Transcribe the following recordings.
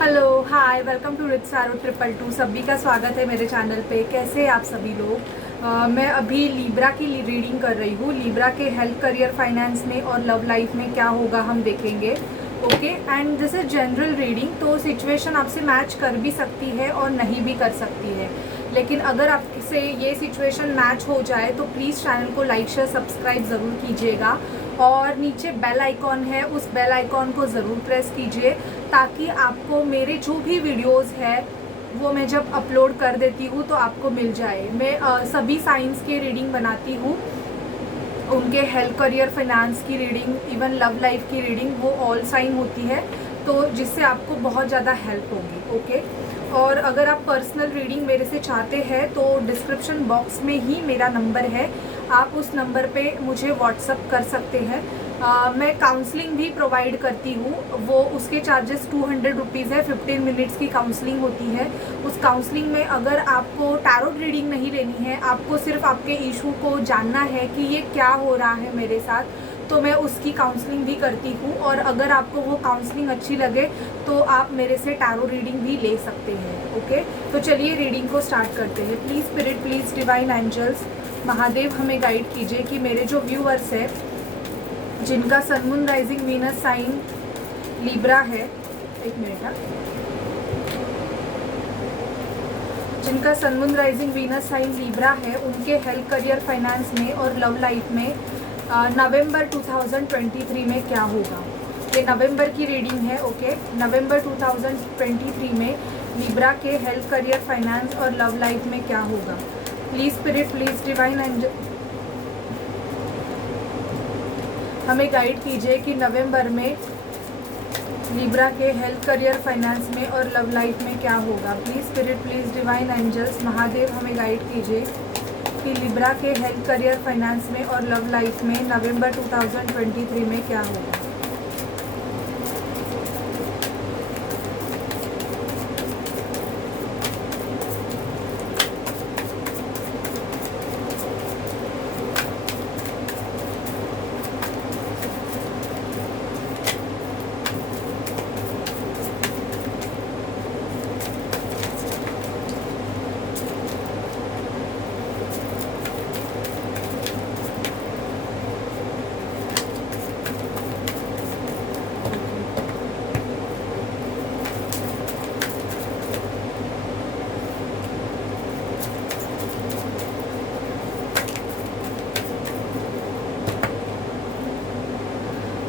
Hello hi welcome to rich Saro 222। सभी का स्वागत है मेरे चैनल पे। कैसे हैं आप सभी लोग? मैं अभी लीब्रा की रीडिंग कर रही हूँ। लीब्रा के हेल्थ, करियर, फाइनेंस में और लव लाइफ में क्या होगा हम देखेंगे। Okay, and this is general reading, तो सिचुएशन आपसे मैच कर भी सकती है और नहीं भी कर सकती है। लेकिन अगर आपसे ये सिचुएशन मैच हो जाए तो प्लीज़ चैनल को लाइक शेयर सब्सक्राइब ज़रूर कीजिएगा और नीचे बेल आइकॉन है, उस बेल आइकॉन को ज़रूर प्रेस कीजिए ताकि आपको मेरे जो भी वीडियोस है वो मैं जब अपलोड कर देती हूँ तो आपको मिल जाए। मैं सभी साइंस के रीडिंग बनाती हूँ, उनके हेल्थ, करियर, फाइनेंस की रीडिंग, इवन लव लाइफ की रीडिंग, वो ऑल साइन होती है, तो जिससे आपको बहुत ज़्यादा हेल्प होगी। ओके, और अगर आप पर्सनल रीडिंग मेरे से चाहते हैं तो डिस्क्रिप्शन बॉक्स में ही मेरा नंबर है, आप उस नंबर पे मुझे व्हाट्सअप कर सकते हैं। मैं काउंसलिंग भी प्रोवाइड करती हूँ, वो उसके चार्जेस 200 रुपीज़ है। 15 मिनट्स की काउंसलिंग होती है। उस काउंसलिंग में अगर आपको टैरोट रीडिंग नहीं लेनी है, आपको सिर्फ आपके इशू को जानना है कि ये क्या हो रहा है मेरे साथ, तो मैं उसकी काउंसलिंग भी करती हूँ। और अगर आपको वो काउंसलिंग अच्छी लगे तो आप मेरे से टैरो रीडिंग भी ले सकते हैं। ओके, तो चलिए रीडिंग को स्टार्ट करते हैं। Please spirit, please divine angels, Mahadev हमें गाइड कीजिए कि मेरे जो व्यूअर्स है जिनका sun moon rising Venus sign Libra है, एक मिनट हाँ, जिनका sun moon rising Venus sign Libra है, उनके हेल्थ, करियर, फाइनेंस में और लव लाइफ में नवंबर 2023 में क्या होगा। ये नवंबर की रीडिंग है। ओके, नवंबर 2023 में लीब्रा के हेल्थ, करियर, फाइनेंस और लव लाइफ में क्या होगा। Please spirit, please divine angel हमें गाइड कीजिए कि नवंबर में लीब्रा के हेल्थ, करियर, फाइनेंस में और लव लाइफ में क्या होगा। Please spirit, please divine angels, Mahadev हमें गाइड कीजिए कि लीब्रा के हेल्थ, करियर, फाइनेंस में और लव लाइफ में नवंबर 2023 में क्या होगा।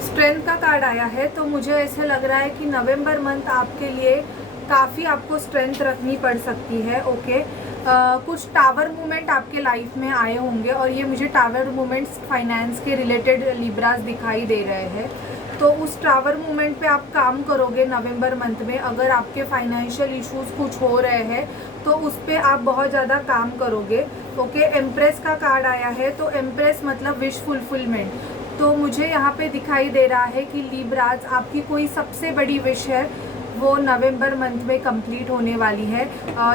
स्ट्रेंथ का कार्ड आया है, तो मुझे ऐसे लग रहा है कि नवंबर मंथ आपके लिए काफ़ी आपको स्ट्रेंथ रखनी पड़ सकती है। ओके, कुछ टावर मूवमेंट आपके लाइफ में आए होंगे और ये मुझे टावर मूवमेंट्स फाइनेंस के रिलेटेड लिब्रास दिखाई दे रहे हैं। तो उस टावर मूवमेंट पे आप काम करोगे नवंबर मंथ में। अगर आपके फाइनेंशियल इश्यूज कुछ हो रहे हैं तो उस पर आप बहुत ज़्यादा काम करोगे। ओके, एम्प्रेस का कार्ड आया है, तो एम्प्रेस मतलब विश फुलफिलमेंट। तो मुझे यहाँ पे दिखाई दे रहा है कि लीब्राज, आपकी कोई सबसे बड़ी विश है वो नवंबर मंथ में कंप्लीट होने वाली है।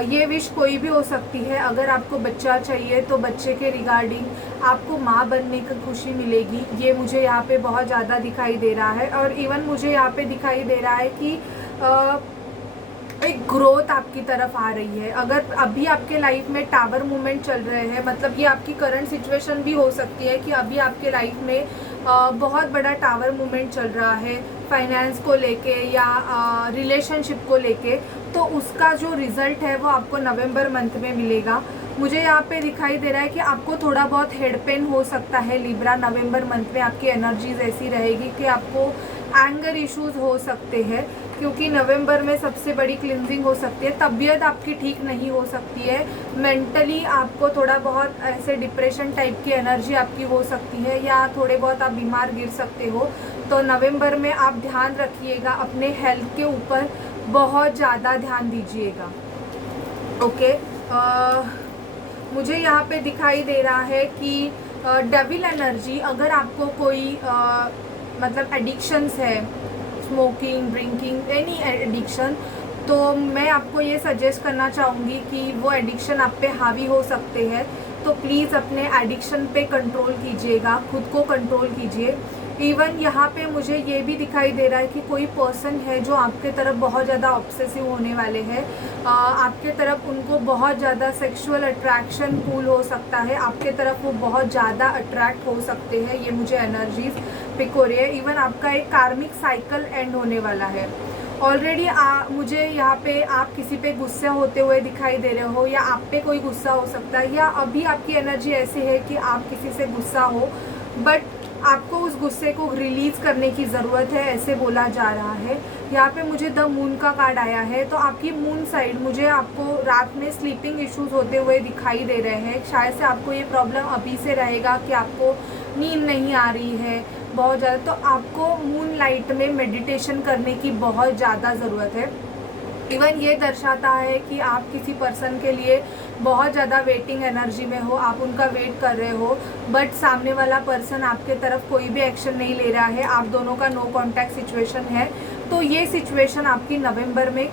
ये विश कोई भी हो सकती है। अगर आपको बच्चा चाहिए तो बच्चे के रिगार्डिंग आपको माँ बनने की खुशी मिलेगी, ये मुझे यहाँ पे बहुत ज़्यादा दिखाई दे रहा है। और इवन मुझे यहाँ पे दिखाई दे रहा है कि एक ग्रोथ आपकी तरफ आ रही है। अगर अभी आपके लाइफ में टावर मूवमेंट चल रहे हैं, मतलब ये आपकी करंट सिचुएशन भी हो सकती है कि अभी आपके लाइफ में बहुत बड़ा टावर मूवमेंट चल रहा है फाइनेंस को लेके या रिलेशनशिप को लेके, तो उसका जो रिजल्ट है वो आपको नवंबर मंथ में मिलेगा। मुझे यहाँ पे दिखाई दे रहा है कि आपको थोड़ा बहुत हेड पेन हो सकता है लीब्रा। नवंबर मंथ में आपकी एनर्जीज ऐसी रहेगी कि आपको एंगर इश्यूज हो सकते हैं, क्योंकि नवंबर में सबसे बड़ी क्लिनजिंग हो सकती है। तबीयत आपकी ठीक नहीं हो सकती है, मेंटली आपको थोड़ा बहुत ऐसे डिप्रेशन टाइप की एनर्जी आपकी हो सकती है, या थोड़े बहुत आप बीमार गिर सकते हो। तो नवंबर में आप ध्यान रखिएगा, अपने हेल्थ के ऊपर बहुत ज़्यादा ध्यान दीजिएगा। ओके, मुझे यहाँ पे दिखाई दे रहा है कि डेविल एनर्जी, अगर आपको कोई मतलब एडिक्शंस है, स्मोकिंग, ड्रिंकिंग, एनी एडिक्शन, तो मैं आपको ये सजेस्ट करना चाहूँगी कि वो एडिक्शन आप पे हावी हो सकते हैं। तो प्लीज़ अपने एडिक्शन पे कंट्रोल कीजिएगा, खुद को कंट्रोल कीजिए। इवन यहाँ पे मुझे ये भी दिखाई दे रहा है कि कोई पर्सन है जो आपके तरफ बहुत ज़्यादा ऑब्सेसिव होने वाले हैं। आपके तरफ उनको बहुत ज़्यादा सेक्सुअल अट्रैक्शन पुल हो सकता है, आपके तरफ वो बहुत ज़्यादा अट्रैक्ट हो सकते हैं। ये मुझे एनर्जीज पिक हो रही है। इवन आपका एक कार्मिक साइकिल एंड होने वाला है। ऑलरेडी मुझे यहाँ पे आप किसी पे गुस्सा होते हुए दिखाई दे रहे हो, या आप पे कोई गुस्सा हो सकता है, या अभी आपकी एनर्जी ऐसी है कि आप किसी से गुस्सा हो, बट आपको उस गुस्से को रिलीज़ करने की ज़रूरत है, ऐसे बोला जा रहा है। यहाँ पे मुझे द मून का कार्ड आया है, तो आपकी मून साइड मुझे आपको रात में स्लीपिंग इश्यूज होते हुए दिखाई दे रहे हैं। शायद से आपको ये प्रॉब्लम अभी से रहेगा कि आपको नींद नहीं आ रही है बहुत ज़्यादा, तो आपको मून लाइट में मेडिटेशन करने की बहुत ज़्यादा ज़रूरत है। इवन ये दर्शाता है कि आप किसी पर्सन के लिए बहुत ज़्यादा वेटिंग एनर्जी में हो, आप उनका वेट कर रहे हो, बट सामने वाला पर्सन आपके तरफ कोई भी एक्शन नहीं ले रहा है, आप दोनों का नो कॉन्टैक्ट सिचुएशन है। तो ये सिचुएशन आपकी नवंबर में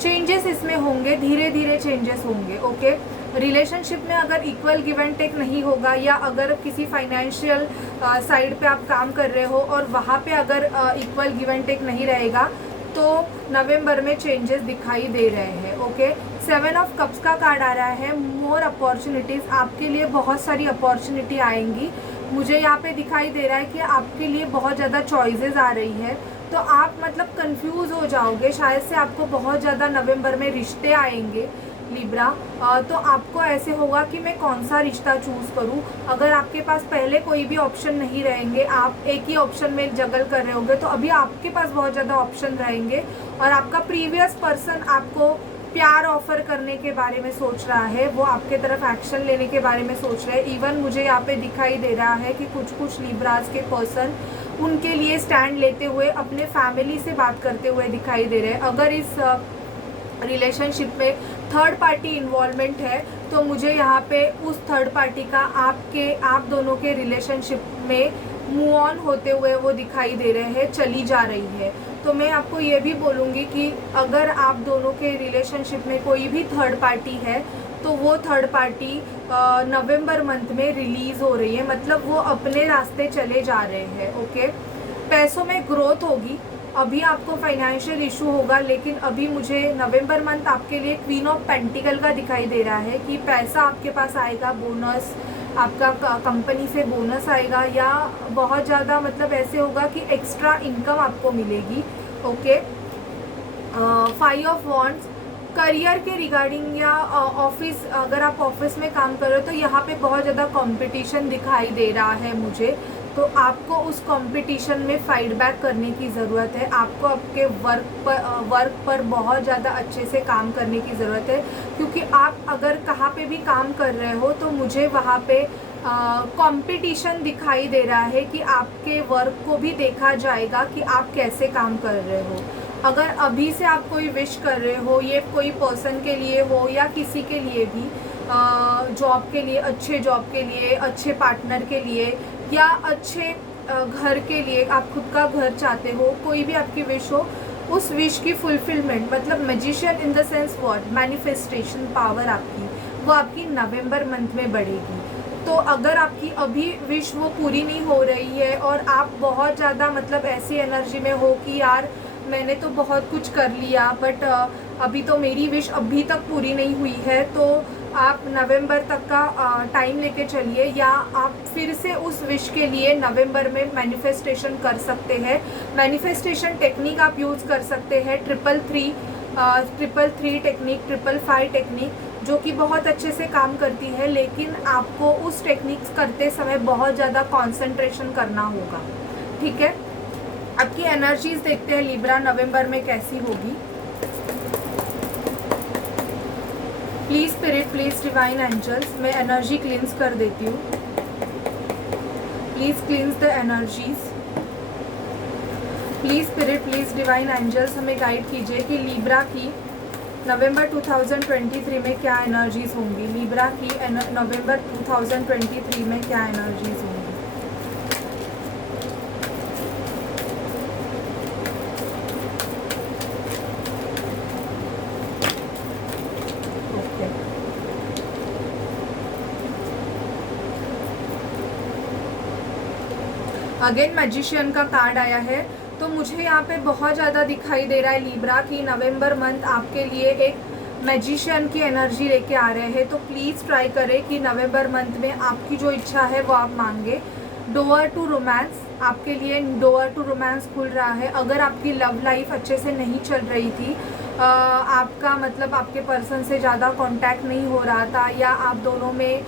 चेंजेस इसमें होंगे, धीरे धीरे चेंजेस होंगे। ओके, रिलेशनशिप में अगर इक्वल गिव एंड टेक नहीं होगा, या अगर किसी फाइनेंशियल साइड पे आप काम कर रहे हो और वहाँ पे अगर इक्वल गिव एंड टेक नहीं रहेगा, तो नवंबर में चेंजेस दिखाई दे रहे हैं। ओके, 7 ऑफ कप्स का कार्ड आ रहा है। मोर अपॉर्चुनिटीज़, आपके लिए बहुत सारी अपॉर्चुनिटी आएंगी। मुझे यहाँ पे दिखाई दे रहा है कि आपके लिए बहुत ज़्यादा चॉइसेस आ रही है, तो आप मतलब कंफ्यूज हो जाओगे। शायद से आपको बहुत ज़्यादा नवंबर में रिश्ते आएंगे लिब्रा, तो आपको ऐसे होगा कि मैं कौन सा रिश्ता चूज़ करूं। अगर आपके पास पहले कोई भी ऑप्शन नहीं रहेंगे, आप एक ही ऑप्शन में जगल कर रहे होंगे, तो अभी आपके पास बहुत ज़्यादा ऑप्शन रहेंगे। और आपका प्रीवियस पर्सन आपको प्यार ऑफर करने के बारे में सोच रहा है, वो आपके तरफ एक्शन लेने के बारे में सोच रहे हैं। इवन मुझे यहाँ पे दिखाई दे रहा है कि कुछ लिब्रास के पर्सन उनके लिए स्टैंड लेते हुए अपने फैमिली से बात करते हुए दिखाई दे रहे हैं। अगर इस रिलेशनशिप में थर्ड पार्टी इन्वॉल्वमेंट है, तो मुझे यहाँ पे उस थर्ड पार्टी का आप दोनों के रिलेशनशिप में मूव ऑन होते हुए वो दिखाई दे रहे हैं, चली जा रही है। तो मैं आपको ये भी बोलूँगी कि अगर आप दोनों के रिलेशनशिप में कोई भी थर्ड पार्टी है, तो वो थर्ड पार्टी नवंबर मंथ में रिलीज़ हो रही है, मतलब वो अपने रास्ते चले जा रहे हैं। ओके, पैसों में ग्रोथ होगी। अभी आपको फाइनेंशियल इशू होगा, लेकिन अभी मुझे नवंबर मंथ आपके लिए क्वीन ऑफ पेंटिकल का दिखाई दे रहा है कि पैसा आपके पास आएगा, बोनस आपका कंपनी से बोनस आएगा, या बहुत ज़्यादा मतलब ऐसे होगा कि एक्स्ट्रा इनकम आपको मिलेगी। ओके, 5 ऑफ वॉन्ड्स, करियर के रिगार्डिंग या ऑफिस, अगर आप ऑफिस में काम कर रहे हो, तो यहाँ पे बहुत ज़्यादा कंपटीशन दिखाई दे रहा है मुझे। तो आपको उस कंपटीशन में फाइट बैक करने की ज़रूरत है। आपको आपके वर्क पर बहुत ज़्यादा अच्छे से काम करने की ज़रूरत है, क्योंकि आप अगर कहाँ पे भी काम कर रहे हो, तो मुझे वहाँ पे कंपटीशन दिखाई दे रहा है कि आपके वर्क को भी देखा जाएगा कि आप कैसे काम कर रहे हो। अगर अभी से आप कोई विश कर रहे हो, ये कोई पर्सन के लिए हो या किसी के लिए भी, जॉब के लिए, अच्छे जॉब के लिए, अच्छे पार्टनर के लिए, या अच्छे घर के लिए, आप खुद का घर चाहते हो, कोई भी आपकी विश हो, उस विश की फुलफिलमेंट, मतलब magician in the sense what, manifestation power आपकी, वो आपकी नवंबर मंथ में बढ़ेगी। तो अगर आपकी अभी विश वो पूरी नहीं हो रही है और आप बहुत ज़्यादा मतलब ऐसी एनर्जी में हो कि यार मैंने तो बहुत कुछ कर लिया, बट अभी तो मेरी विश अभी तक पूरी नहीं हुई है, तो आप नवंबर तक का टाइम लेके चलिए, या आप फिर से उस विश के लिए नवंबर में मैनिफेस्टेशन कर सकते हैं। मैनिफेस्टेशन टेक्निक आप यूज़ कर सकते हैं, 333 टेक्निक, 555 टेक्निक, जो कि बहुत अच्छे से काम करती है, लेकिन आपको उस टेक्निक्स करते समय बहुत ज़्यादा कंसंट्रेशन करना होगा। ठीक है, आपकी एनर्जीज देखते हैं लिब्रा नवंबर में कैसी होगी। Please spirit, please divine angels, मैं एनर्जी क्लींस कर देती हूँ। Please cleanse the energies. Please spirit, please divine angels, हमें गाइड कीजिए कि लिब्रा की नवंबर 2023 में क्या एनर्जीज होंगी। लिब्रा की नवंबर 2023 में क्या एनर्जीज होंगी। अगेन मैजिशियन का कार्ड आया है। तो मुझे यहाँ पे बहुत ज़्यादा दिखाई दे रहा है लिब्रा की नवंबर मंथ आपके लिए एक मैजिशियन की एनर्जी लेके आ रहे हैं। तो प्लीज़ ट्राई करें कि नवंबर मंथ में आपकी जो इच्छा है वो आप मांगे। डोअर टू रोमांस, आपके लिए डोअर टू रोमांस खुल रहा है। अगर आपकी लव लाइफ अच्छे से नहीं चल रही थी, आपका मतलब आपके पर्सन से ज़्यादा कांटेक्ट नहीं हो रहा था, या आप दोनों में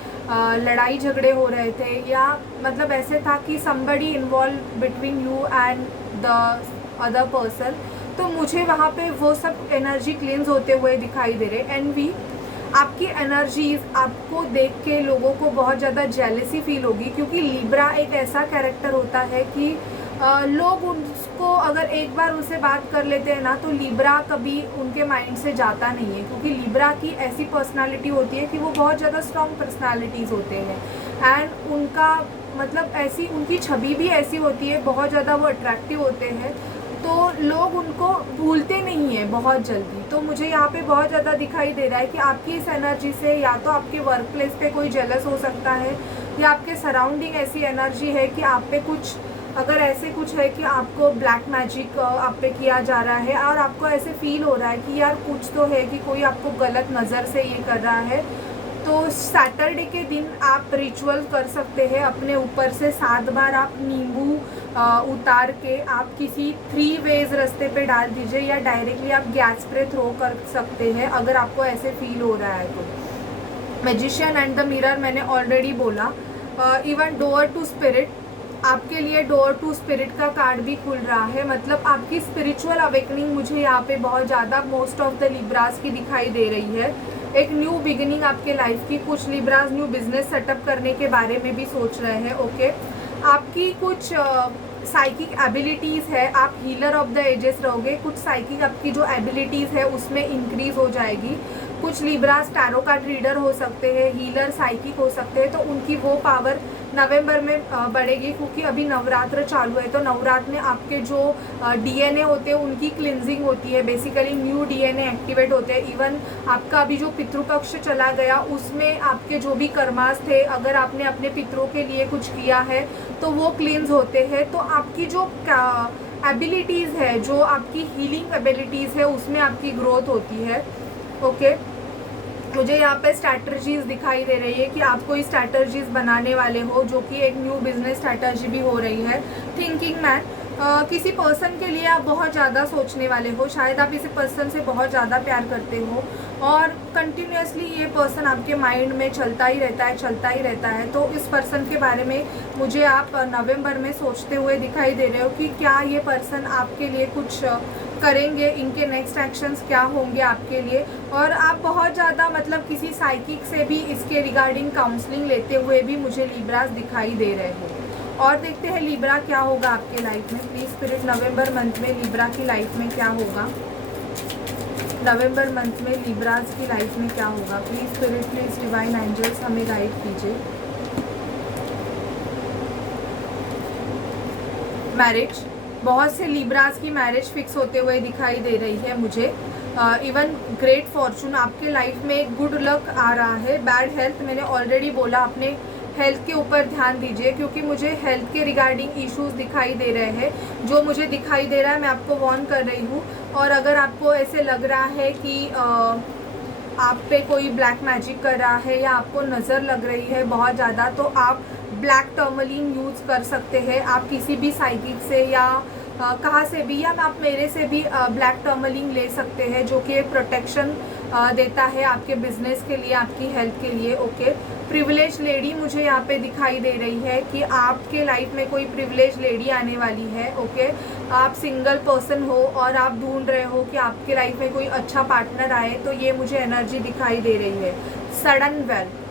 लड़ाई झगड़े हो रहे थे, या मतलब ऐसे था कि somebody involve between you and the other person, तो मुझे वहाँ पे वो सब एनर्जी क्लींस होते हुए दिखाई दे रहे। एनवी, आपकी एनर्जीज आपको देख के लोगों को बहुत ज़्यादा जेलसी फील होगी, क्योंकि लिब्रा एक ऐसा कैरेक्टर होता है कि लोग उसको अगर एक बार उनसे बात कर लेते हैं ना, तो लिब्रा कभी उनके माइंड से जाता नहीं है, क्योंकि लिब्रा की ऐसी पर्सनालिटी होती है कि वो बहुत ज़्यादा स्ट्रॉन्ग पर्सनालिटीज़ होते हैं। एंड उनका मतलब ऐसी उनकी छवि भी ऐसी होती है, बहुत ज़्यादा वो अट्रैक्टिव होते हैं, तो लोग उनको भूलते नहीं हैं बहुत जल्दी। तो मुझे यहाँ पे बहुत ज़्यादा दिखाई दे रहा है कि आपकी इस एनर्जी से या तो आपके वर्क प्लेस पे कोई जेलस हो सकता है, या आपके सराउंडिंग ऐसी एनर्जी है कि आप पे कुछ, अगर ऐसे कुछ है कि आपको ब्लैक मैजिक आप पे किया जा रहा है, और आपको ऐसे फील हो रहा है कि यार कुछ तो है कि कोई आपको गलत नज़र से ये कर रहा है। तो सैटरडे के दिन आप रिचुअल कर सकते हैं। अपने ऊपर से 7 बार आप नींबू उतार के आप किसी 3 वेज रास्ते पे डाल दीजिए, या डायरेक्टली आप गैस पे थ्रो कर सकते हैं अगर आपको ऐसे फील हो रहा है तो। मैजिशियन एंड द मिरर मैंने ऑलरेडी बोला। इवन डोअर टू स्पिरिट, आपके लिए डोअर टू स्पिरिट का कार्ड भी खुल रहा है। मतलब आपकी स्पिरिचुअल अवेकनिंग मुझे यहाँ पे बहुत ज़्यादा मोस्ट ऑफ द लिब्रास की दिखाई दे रही है। एक न्यू बिगिनिंग आपके लाइफ की। कुछ लिब्रास न्यू बिजनेस सेटअप करने के बारे में भी सोच रहे हैं। ओके, आपकी कुछ साइकिक एबिलिटीज़ है, आप हीलर ऑफ द एजेस रहोगे। कुछ साइकिक आपकी जो एबिलिटीज़ है उसमें इंक्रीज हो जाएगी। कुछ लिब्रास टैरो कार्ड रीडर हो सकते हैं, हीलर साइकिक हो सकते हैं, तो उनकी वो पावर नवंबर में बढ़ेगी, क्योंकि अभी नवरात्र चालू है। तो नवरात्र में आपके जो डीएनए होते हैं उनकी क्लिनजिंग होती है, बेसिकली न्यू डीएनए एक्टिवेट होते हैं। इवन आपका अभी जो पितृपक्ष चला गया उसमें आपके जो भी कर्मास थे, अगर आपने अपने पितरों के लिए कुछ किया है तो वो क्लींस होते हैं। तो आपकी जो एबिलिटीज़ है, जो आपकी हीलिंग एबिलिटीज़ है, उसमें आपकी ग्रोथ होती है। ओके, मुझे यहाँ पे स्ट्रैटर्जीज दिखाई दे रही है कि आप कोई स्ट्रैटर्जीज बनाने वाले हो, जो कि एक न्यू बिजनेस स्ट्रैटर्जी भी हो रही है। थिंकिंग मैन, किसी पर्सन के लिए आप बहुत ज़्यादा सोचने वाले हो। शायद आप इसी पर्सन से बहुत ज़्यादा प्यार करते हो, और कंटिन्यूसली ये पर्सन आपके माइंड में चलता ही रहता है। तो इस पर्सन के बारे में मुझे आप नवंबर में सोचते हुए दिखाई दे रहे हो कि क्या ये पर्सन आपके लिए कुछ करेंगे, इनके नेक्स्ट एक्शंस क्या होंगे आपके लिए। और आप बहुत ज़्यादा मतलब किसी साइकिक से भी इसके रिगार्डिंग काउंसलिंग लेते हुए भी मुझे लिब्रास दिखाई दे रहे हो। और देखते हैं लिब्रा क्या होगा आपके लाइफ में। प्लीज़ स्पिरिट, नवंबर मंथ में लिब्रा की लाइफ में क्या होगा। नवंबर मंथ में लिब्रास की लाइफ में क्या होगा। Please spirit, please divine angels हमें गाइड कीजिए। मैरिज, बहुत से लिब्रास की मैरिज फिक्स होते हुए दिखाई दे रही है मुझे। इवन ग्रेट फॉर्चून, आपके लाइफ में गुड लक आ रहा है। बैड हेल्थ, मैंने ऑलरेडी बोला, अपने हेल्थ के ऊपर ध्यान दीजिए, क्योंकि मुझे हेल्थ के रिगार्डिंग इश्यूज दिखाई दे रहे हैं। जो मुझे दिखाई दे रहा है मैं आपको वार्न कर रही हूँ। और अगर आपको ऐसे लग रहा है कि आप पे कोई ब्लैक मैजिक कर रहा है, या आपको नज़र लग रही है बहुत ज़्यादा, तो आप ब्लैक टर्मलिन यूज़ कर सकते हैं। आप किसी भी साइकिक से या कहाँ से भी, या आप मेरे से भी ब्लैक टर्मलिन ले सकते हैं, जो कि एक प्रोटेक्शन देता है आपके बिजनेस के लिए, आपकी हेल्थ के लिए। ओके, प्रिविलेज लेडी मुझे यहाँ पे दिखाई दे रही है कि आपके लाइफ में कोई प्रिविलेज लेडी आने वाली है। ओके, आप सिंगल पर्सन हो और आप ढूंढ रहे हो कि आपके लाइफ में कोई अच्छा पार्टनर आए, तो ये मुझे एनर्जी दिखाई दे रही है। सडन वेल्थ,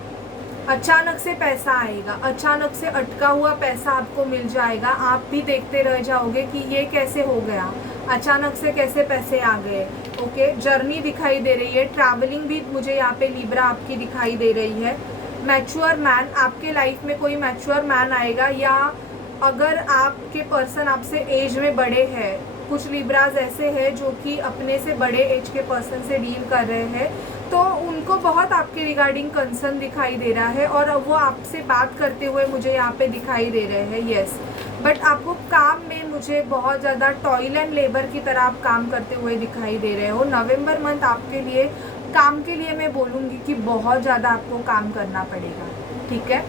अचानक से पैसा आएगा, अचानक से अटका हुआ पैसा आपको मिल जाएगा। आप भी देखते रह जाओगे कि ये कैसे हो गया, अचानक से कैसे पैसे आ गए। ओके, जर्नी दिखाई दे रही है। ट्रैवलिंग भी मुझे यहाँ पे लिब्रा आपकी दिखाई दे रही है। मैच्योर मैन, आपके लाइफ में कोई मैच्योर मैन आएगा, या अगर आपके पर्सन आपसे एज में बड़े हैं, कुछ लिब्रास ऐसे हैं जो कि अपने से बड़े एज के पर्सन से डील कर रहे हैं, तो उनको बहुत आपके रिगार्डिंग कंसर्न दिखाई दे रहा है, और वो आपसे बात करते हुए मुझे यहाँ पे दिखाई दे रहे हैं। यस, बट आपको काम में मुझे बहुत ज़्यादा टॉयल एंड लेबर की तरह आप काम करते हुए दिखाई दे रहे हो। नवंबर मंथ आपके लिए काम के लिए मैं बोलूँगी कि बहुत ज़्यादा आपको काम करना पड़ेगा, ठीक है।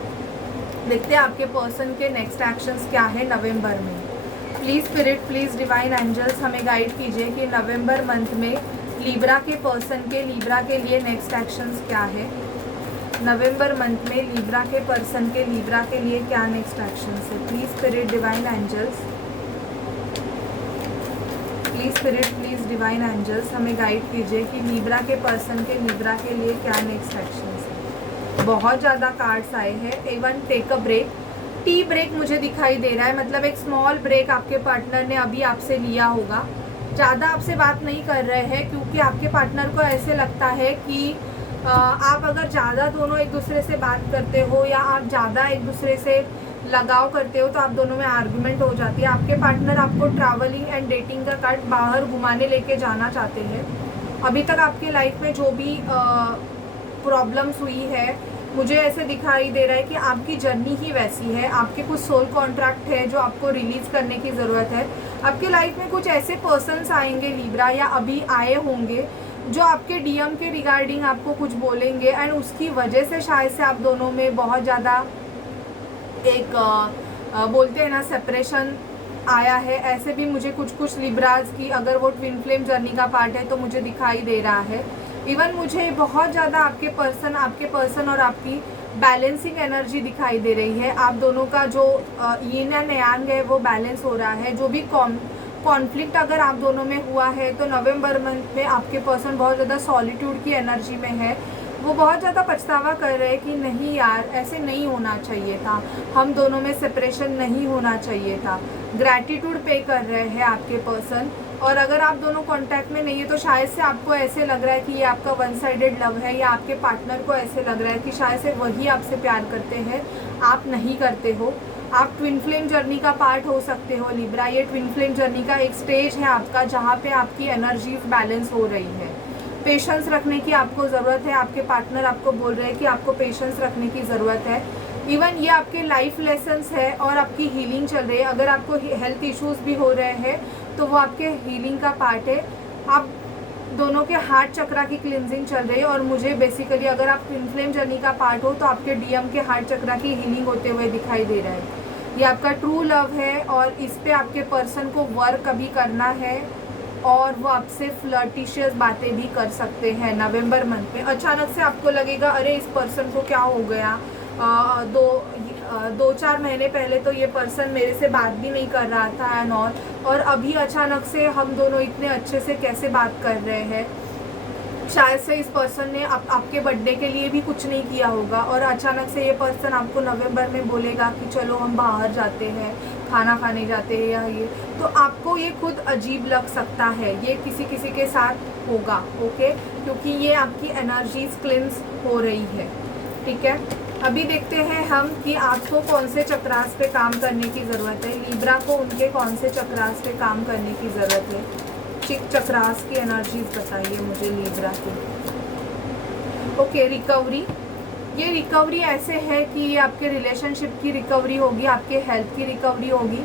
देखते हैं आपके पर्सन के नेक्स्ट एक्शंस क्या है नवंबर में। Please spirit, please divine angels हमें गाइड कीजिए कि नवंबर मंथ में लिब्रा के पर्सन के लिब्रा के लिए नेक्स्ट एक्शंस क्या है। नवंबर मंथ में लिब्रा के पर्सन के लिब्रा के लिए क्या नेक्स्ट एक्शंस है। Please spirit, divine angels, please spirit, please divine angels हमें गाइड कीजिए कि लिब्रा के पर्सन के लिब्रा के लिए क्या नेक्स्ट एक्शंस है। बहुत ज़्यादा कार्ड्स आए हैं। Even take a break, tea break मुझे दिखाई दे रहा है, मतलब एक स्मॉल ब्रेक आपके पार्टनर ने अभी आपसे लिया होगा। ज़्यादा आपसे बात नहीं कर रहे हैं क्योंकि आपके पार्टनर को ऐसे लगता है कि आप अगर ज़्यादा दोनों एक दूसरे से बात करते हो या आप ज़्यादा एक दूसरे से लगाव करते हो तो आप दोनों में आर्गुमेंट हो जाती है। आपके पार्टनर आपको ट्रैवलिंग एंड डेटिंग का कार्ड बाहर घुमाने लेके जाना चाहते हैं। अभी तक आपके लाइफ में जो भी प्रॉब्लम्स हुई है, मुझे ऐसे दिखाई दे रहा है कि आपकी जर्नी ही वैसी है। आपके कुछ सोल कॉन्ट्रैक्ट है जो आपको रिलीज़ करने की ज़रूरत है। आपके लाइफ में कुछ ऐसे पर्सन्स आएंगे लिब्रा या अभी आए होंगे जो आपके डीएम के रिगार्डिंग आपको कुछ बोलेंगे एंड उसकी वजह से शायद से आप दोनों में बहुत ज़्यादा एक बोलते हैं ना सेपरेशन आया है। ऐसे भी मुझे कुछ लिब्राज की अगर वो ट्विन फ्लेम जर्नी का पार्ट है तो मुझे दिखाई दे रहा है। इवन मुझे बहुत ज़्यादा आपके पर्सन और आपकी बैलेंसिंग एनर्जी दिखाई दे रही है। आप दोनों का जो यिन एंड यांग है वो बैलेंस हो रहा है। जो भी कॉन्फ्लिक्ट अगर आप दोनों में हुआ है तो नवंबर मंथ में आपके पर्सन बहुत ज़्यादा सॉलिट्यूड की एनर्जी में है। वो बहुत ज़्यादा पछतावा कर रहे हैं कि नहीं यार, ऐसे नहीं होना चाहिए था, हम दोनों में सेपरेशन नहीं होना चाहिए था। ग्रैटिट्यूड पे कर रहे हैं आपके पर्सन। और अगर आप दोनों कांटेक्ट में नहीं है तो शायद से आपको ऐसे लग रहा है कि ये आपका वन साइडेड लव है, या आपके पार्टनर को ऐसे लग रहा है कि शायद से वही आपसे प्यार करते हैं, आप नहीं करते हो। आप ट्विन फ्लेम जर्नी का पार्ट हो सकते हो लिब्रा। ये ट्विन फ्लेम जर्नी का एक स्टेज है आपका जहाँ पे आपकी एनर्जीज बैलेंस हो रही है। पेशेंस रखने की आपको ज़रूरत है। आपके पार्टनर आपको बोल रहे हैं कि आपको पेशेंस रखने की ज़रूरत है। इवन ये आपके लाइफ लेसन्स है और आपकी हीलिंग चल रही है। अगर आपको हेल्थ इश्यूज भी हो रहे हैं तो वो आपके हीलिंग का पार्ट है। आप दोनों के हार्ट चक्रा की क्लिनजिंग चल रही है। और मुझे बेसिकली अगर आप ट्विन फ्लेम जर्नी का पार्ट हो तो आपके डीएम के हार्ट चक्रा की हीलिंग होते हुए दिखाई दे रहा है। ये आपका ट्रू लव है और इस पे आपके पर्सन को वर्क अभी करना है और वो आपसे फ्लर्टिशियस बातें भी कर सकते हैं नवंबर मंथ में। अचानक से आपको लगेगा अरे इस पर्सन को क्या हो गया, 2-4 महीने पहले तो ये पर्सन मेरे से बात भी नहीं कर रहा था एंड और अभी अचानक से हम दोनों इतने अच्छे से कैसे बात कर रहे हैं। शायद से इस पर्सन ने आपके बर्थडे के लिए भी कुछ नहीं किया होगा और अचानक से ये पर्सन आपको नवंबर में बोलेगा कि चलो हम बाहर जाते हैं, खाना खाने जाते हैं या ये, तो आपको ये खुद अजीब लग सकता है। ये किसी के साथ होगा, ओके, क्योंकि ये आपकी एनर्जीज क्लिंस हो रही है, ठीक है। अभी देखते हैं हम कि आपको कौन से चक्रास पे काम करने की ज़रूरत है। लिब्रा को उनके कौन से चक्रास पे काम करने की ज़रूरत है। चक्रास की एनर्जीज बताइए मुझे लिब्रा की। Okay, recovery. ये रिकवरी ऐसे है कि ये आपके रिलेशनशिप की रिकवरी होगी, आपके हेल्थ की रिकवरी होगी,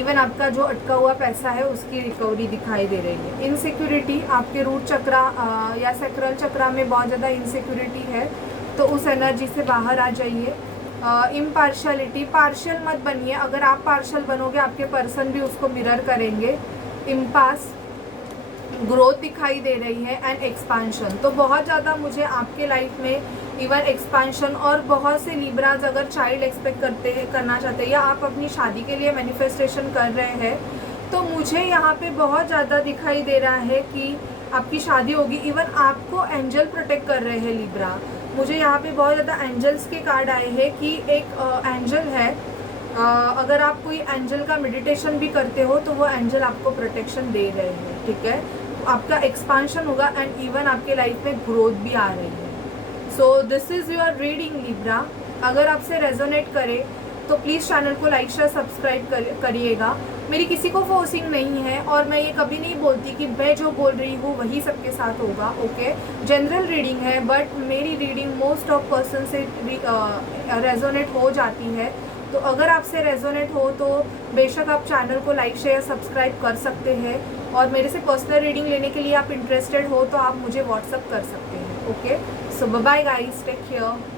इवन आपका जो अटका हुआ पैसा है उसकी रिकवरी दिखाई दे रही है। इनसिक्योरिटी, आपके रूट चक्रा या सैक्रल चक्रा में बहुत ज़्यादा इनसिक्योरिटी है तो उस एनर्जी से बाहर आ जाइए। इम्पार्शलिटी, पार्शियल मत बनिए। अगर आप पार्शियल बनोगे आपके पर्सन भी उसको मिरर करेंगे। इम्पास, ग्रोथ दिखाई दे रही है एंड एक्सपांशन। तो बहुत ज़्यादा मुझे आपके लाइफ में इवन एक्सपांशन और बहुत से लिब्राज अगर चाइल्ड एक्सपेक्ट करना चाहते हैं या आप अपनी शादी के लिए मैनिफेस्टेशन कर रहे हैं तो मुझे यहाँ पे बहुत ज़्यादा दिखाई दे रहा है कि आपकी शादी होगी। इवन आपको एंजल प्रोटेक्ट कर रहे हैं लिब्रा। मुझे यहाँ पे बहुत ज़्यादा एंजल्स के कार्ड आए हैं कि एक एंजल है, अगर आप कोई एंजल का मेडिटेशन भी करते हो तो वो एंजल आपको प्रोटेक्शन दे रहे हैं, ठीक है। आपका एक्सपांशन होगा एंड इवन आपके लाइफ में ग्रोथ भी आ रही है। So this is your reading Libra. अगर आपसे रेजोनेट करे तो प्लीज़ चैनल को लाइक शेयर सब्सक्राइब करिएगा। मेरी किसी को फोर्सिंग नहीं है और मैं ये कभी नहीं बोलती कि मैं जो बोल रही हूँ वही सबके साथ होगा, ओके। जनरल रीडिंग है बट मेरी रीडिंग मोस्ट ऑफ पर्सन से रेजोनेट हो जाती है तो अगर आपसे रेजोनेट हो तो बेशक आप चैनल को लाइक शेयर सब्सक्राइब कर सकते हैं। और मेरे से पर्सनल रीडिंग लेने के लिए आप इंटरेस्टेड हो तो आप मुझे व्हाट्सअप कर सकते हैं। ओके, सो बाय गाइस, टेक केयर।